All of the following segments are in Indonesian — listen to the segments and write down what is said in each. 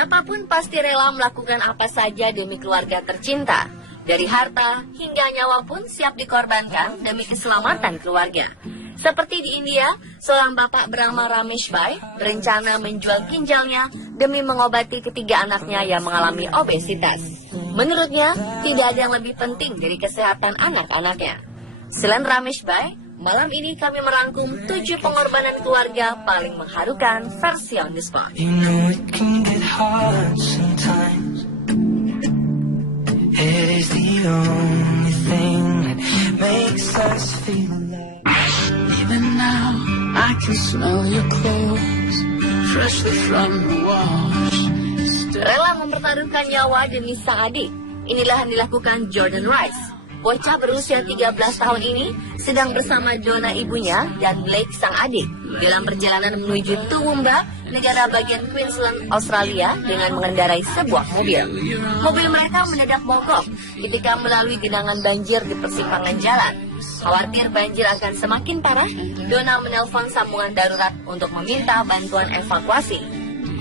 Siapapun pasti rela melakukan apa saja demi keluarga tercinta. Dari harta hingga nyawa pun siap dikorbankan demi keselamatan keluarga. Seperti di India, seorang bapak bernama Ramesh Bhai berencana menjual ginjalnya demi mengobati ketiga anaknya yang mengalami obesitas. Menurutnya, tidak ada yang lebih penting dari kesehatan anak-anaknya. Selain Ramesh Bhai, malam ini kami merangkum 7 pengorbanan keluarga paling mengharukan versi On The Spot. You know it can get hard sometimes. It is the only thing that makes us feel alive. Even now, I can smell your clothes, freshly from the wash. Rela mempertaruhkan nyawa demi sang adik. Inilah yang dilakukan Jordan Rice. Bocah berusia 13 tahun ini sedang bersama Donna ibunya dan Blake sang adik dalam perjalanan menuju Toowoomba, negara bagian Queensland, Australia dengan mengendarai sebuah mobil. Mobil mereka mendadak mogok ketika melalui genangan banjir di persimpangan jalan. Khawatir banjir akan semakin parah, Donna menelpon sambungan darurat untuk meminta bantuan evakuasi.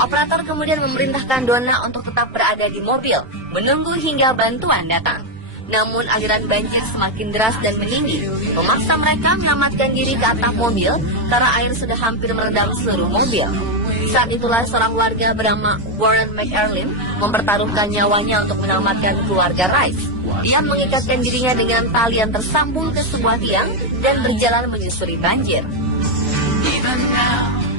Operator kemudian memerintahkan Donna untuk tetap berada di mobil, menunggu hingga bantuan datang. Namun aliran banjir semakin deras dan meninggi, memaksa mereka menyelamatkan diri ke atap mobil karena air sudah hampir merendam seluruh mobil. Saat itulah seorang warga bernama Warren McErlin mempertaruhkan nyawanya untuk menyelamatkan keluarga Rice. Dia mengikatkan dirinya dengan tali yang tersambung ke sebuah tiang dan berjalan menyusuri banjir.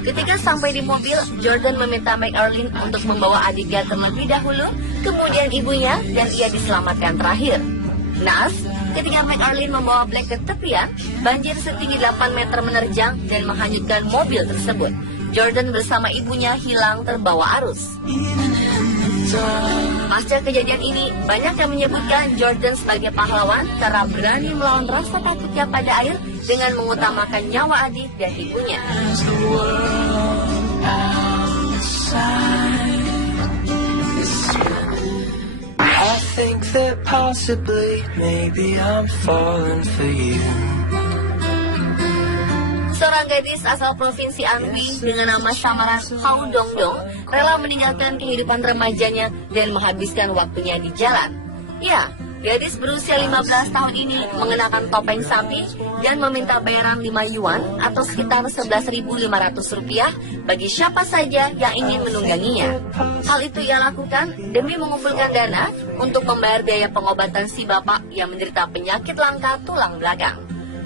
Ketika sampai di mobil, Jordan meminta McErlin untuk membawa adiknya terlebih dahulu, kemudian ibunya, dan ia diselamatkan terakhir. Naas, ketika McErlin membawa Blake ke tepian, banjir setinggi 8 meter menerjang dan menghanyutkan mobil tersebut. Jordan bersama ibunya hilang terbawa arus. Pasca kejadian ini, banyak yang menyebutkan Jordan sebagai pahlawan karena berani melawan rasa takutnya pada air dengan mengutamakan nyawa adik dan ibunya. I think that possibly, maybe I'm falling for you. Seorang gadis asal provinsi Anhui dengan nama samaran Hao Dongdong rela meninggalkan kehidupan remajanya dan menghabiskan waktunya di jalan. Ya, gadis berusia 15 tahun ini mengenakan topeng sapi dan meminta bayaran 5 yuan atau sekitar 11.500 rupiah bagi siapa saja yang ingin menungganginya. Hal itu ia lakukan demi mengumpulkan dana untuk membayar biaya pengobatan si bapak yang menderita penyakit langka tulang belakang.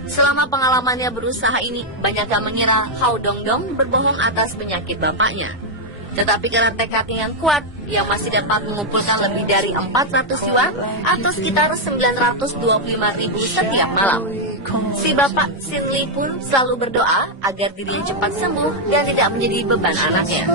Selama pengalamannya berusaha ini, banyak yang mengira Hao Dongdong berbohong atas penyakit bapaknya. Tetapi karena tekadnya yang kuat, ia masih dapat mengumpulkan lebih dari 400 yuan atau sekitar 925.000 setiap malam. Si bapak Sin Lee pun selalu berdoa agar dirinya cepat sembuh dan tidak menjadi beban anaknya.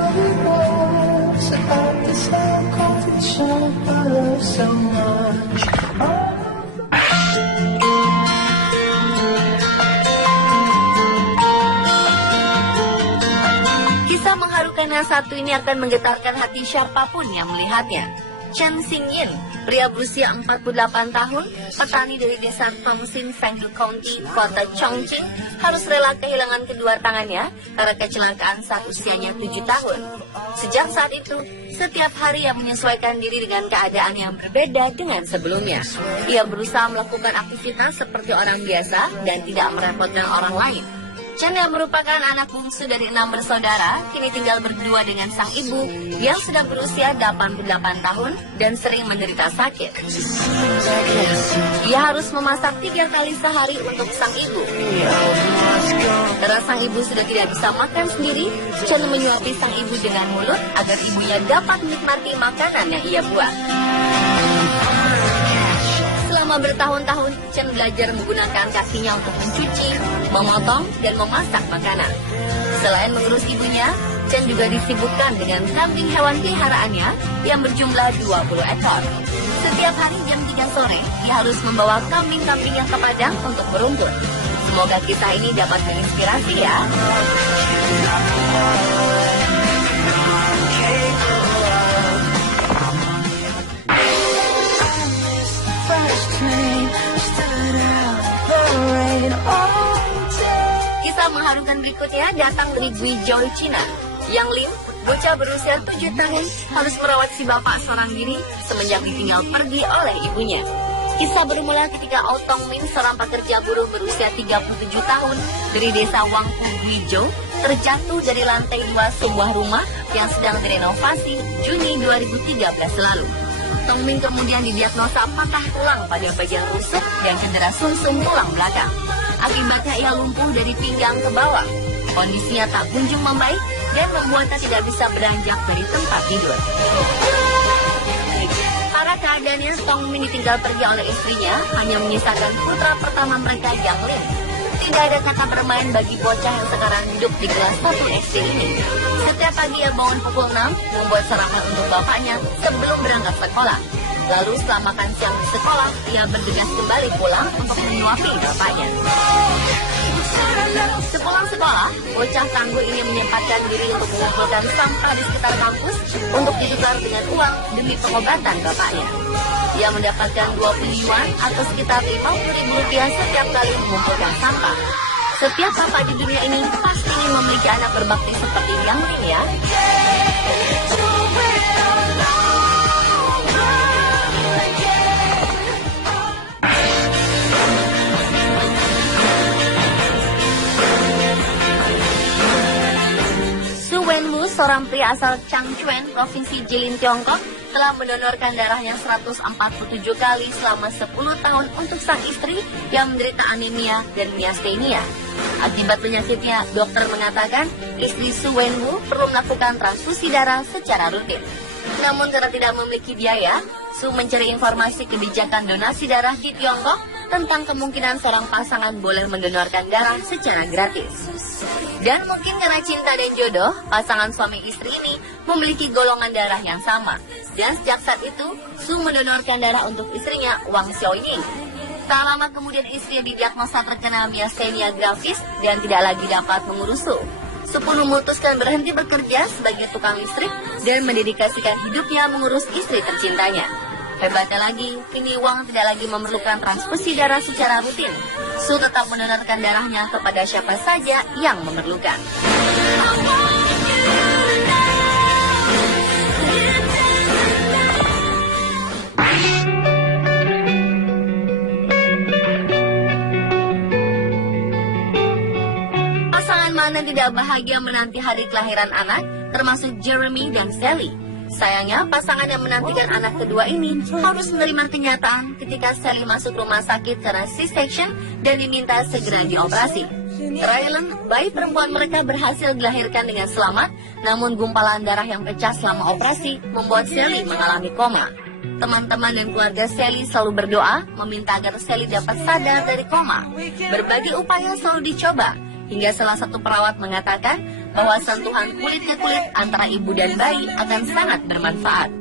Kisah mengharukan yang satu ini akan menggetarkan hati siapapun yang melihatnya. Chen Xingyin, pria berusia 48 tahun, petani dari desa Tongxin, Fengdu County, kota Chongqing, harus rela kehilangan kedua tangannya karena kecelakaan saat usianya 7 tahun. Sejak saat itu, setiap hari ia menyesuaikan diri dengan keadaan yang berbeda dengan sebelumnya. Ia berusaha melakukan aktivitas seperti orang biasa dan tidak merepotkan orang lain. Chen yang merupakan anak bungsu dari 6 bersaudara, kini tinggal berdua dengan sang ibu yang sudah berusia 88 tahun dan sering menderita sakit. Ia harus memasak 3 kali sehari untuk sang ibu. Karena sang ibu sudah tidak bisa makan sendiri, Chen menyuapi sang ibu dengan mulut agar ibunya dapat menikmati makanan yang ia buat. Selama bertahun-tahun, Chen belajar menggunakan kakinya untuk mencuci, memotong, dan memasak makanan. Selain mengurus ibunya, Chen juga disibukkan dengan kambing hewan peliharaannya yang berjumlah 20 ekor. Setiap hari jam 3 sore, ia harus membawa kambing-kambing yang ke padang untuk berumput. Semoga kisah ini dapat menginspirasi ya. Kisah mengharukan berikutnya datang dari Guizhou, Cina. Yang Lim Bocah berusia 7 tahun harus merawat si bapak seorang diri semenjak ditinggal pergi oleh ibunya. Kisah bermula ketika Oh Tong Min, seorang pekerja buruh berusia 37 tahun dari desa Wangpu Guizhou, terjatuh dari lantai 2 sebuah rumah yang sedang direnovasi Juni 2013 lalu. Tong Min kemudian didiagnosa patah tulang pada bagian rusuk dan cedera sumsum tulang belakang. Akibatnya ia lumpuh dari pinggang ke bawah. Kondisinya tak kunjung membaik dan membuatnya tidak bisa beranjak dari tempat tidur. Karena keadaannya, Tong Min ditinggal pergi oleh istrinya, hanya menyisakan putra pertama mereka, Yang Lin. Tidak ada kata bermain bagi bocah yang sekarang hidup di kelas 1 SD ini. Setiap pagi ia bangun pukul 6, membuat sarapan untuk bapaknya sebelum berangkat sekolah. Lalu setelah makan siang di sekolah, ia bergegas kembali pulang untuk menyuapi bapaknya. Sepulang sekolah, bocah tangguh ini menyempatkan diri untuk mengumpulkan sampah di sekitar kampus untuk ditukar dengan uang demi pengobatan bapaknya. Ia mendapatkan 20 yuan atau sekitar 50.000 rupiah setiap kali mengumpulkan sampah. Setiap bapak di dunia ini pasti ingin memiliki anak berbakti seperti Yang Lin ya. Su Wenwu, seorang pria asal Changchun, Provinsi Jilin, Tiongkok, telah mendonorkan darahnya 147 kali selama 10 tahun untuk sang istri yang menderita anemia dan miastenia. Akibat penyakitnya, dokter mengatakan istri Su Wenwu perlu melakukan transfusi darah secara rutin. Namun karena tidak memiliki biaya, Su mencari informasi kebijakan donasi darah di Tiongkok tentang kemungkinan seorang pasangan boleh mendonorkan darah secara gratis. Dan mungkin karena cinta dan jodoh, pasangan suami istri ini memiliki golongan darah yang sama. Dan sejak saat itu, Su mendonorkan darah untuk istrinya, Wang Xiaoying. Tak lama kemudian istrinya didiagnosa terkena miastenia gravis dan tidak lagi dapat mengurus Su. Su pun memutuskan berhenti bekerja sebagai tukang listrik dan mendedikasikan hidupnya mengurus istri tercintanya. Hebatnya lagi, kini Wang tidak lagi memerlukan transfusi darah secara rutin. Su tetap mendonorkan darahnya kepada siapa saja yang memerlukan. Pasangan mana tidak bahagia menanti hari kelahiran anak, termasuk Jeremy dan Sally. Sayangnya, pasangan yang menantikan anak kedua ini harus menerima kenyataan ketika Sally masuk rumah sakit karena C-section dan diminta segera dioperasi. Rylan, bayi perempuan mereka berhasil dilahirkan dengan selamat, namun gumpalan darah yang pecah selama operasi membuat Sally mengalami koma. Teman-teman dan keluarga Sally selalu berdoa meminta agar Sally dapat sadar dari koma. Berbagai upaya selalu dicoba, hingga salah satu perawat mengatakan bahwa sentuhan kulit ke kulit antara ibu dan bayi akan sangat bermanfaat.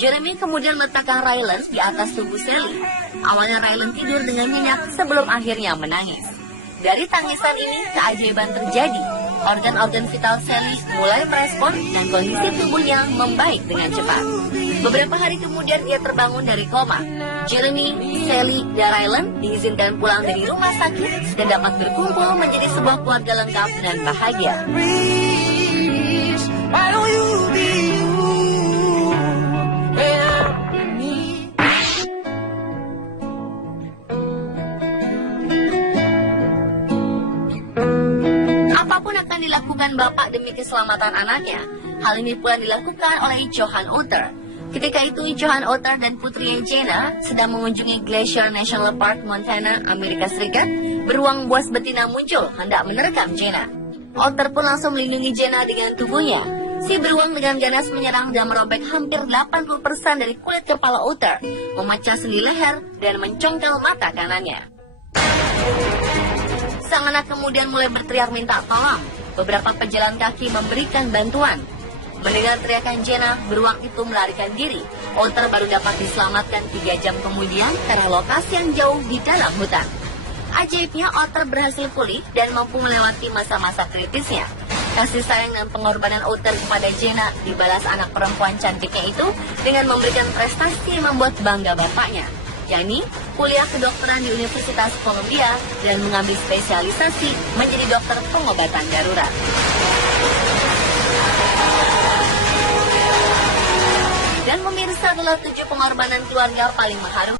Jeremy kemudian meletakkan Rylan di atas tubuh Sally. Awalnya Rylan tidur dengan nyenyak sebelum akhirnya menangis. Dari tangisan ini, keajaiban terjadi. Organ-organ vital Sally mulai merespon dan kondisi tubuhnya membaik dengan cepat. Beberapa hari kemudian ia terbangun dari koma. Jeremy, Sally, dan Rylan diizinkan pulang dari rumah sakit dan dapat berkumpul menjadi sebuah keluarga lengkap dan bahagia. Apapun akan dilakukan bapak demi keselamatan anaknya. Hal ini pula dilakukan oleh Johan Otter. Ketika itu, Johan Otter dan putrinya Jenna sedang mengunjungi Glacier National Park, Montana, Amerika Serikat. Beruang buas betina muncul hendak menerkam Jenna. Otter pun langsung melindungi Jenna dengan tubuhnya. Si beruang dengan ganas menyerang dan merobek hampir 80% dari kulit kepala Otter, memecah sendi leher dan mencongkel mata kanannya. Sang anak kemudian mulai berteriak minta tolong. Beberapa pejalan kaki memberikan bantuan. Mendengar teriakan Jenna, beruang itu melarikan diri. Otter baru dapat diselamatkan 3 jam kemudian karena lokasi yang jauh di dalam hutan. Ajaibnya, Otter berhasil pulih dan mampu melewati masa-masa kritisnya. Kasih sayang dan pengorbanan Otter kepada Jenna dibalas anak perempuan cantiknya itu dengan memberikan prestasi yang membuat bangga bapaknya, yakni kuliah kedokteran di Universitas Columbia dan mengambil spesialisasi menjadi dokter pengobatan darurat. Dan pemirsa adalah 7 pengorbanan keluarga paling mengharukan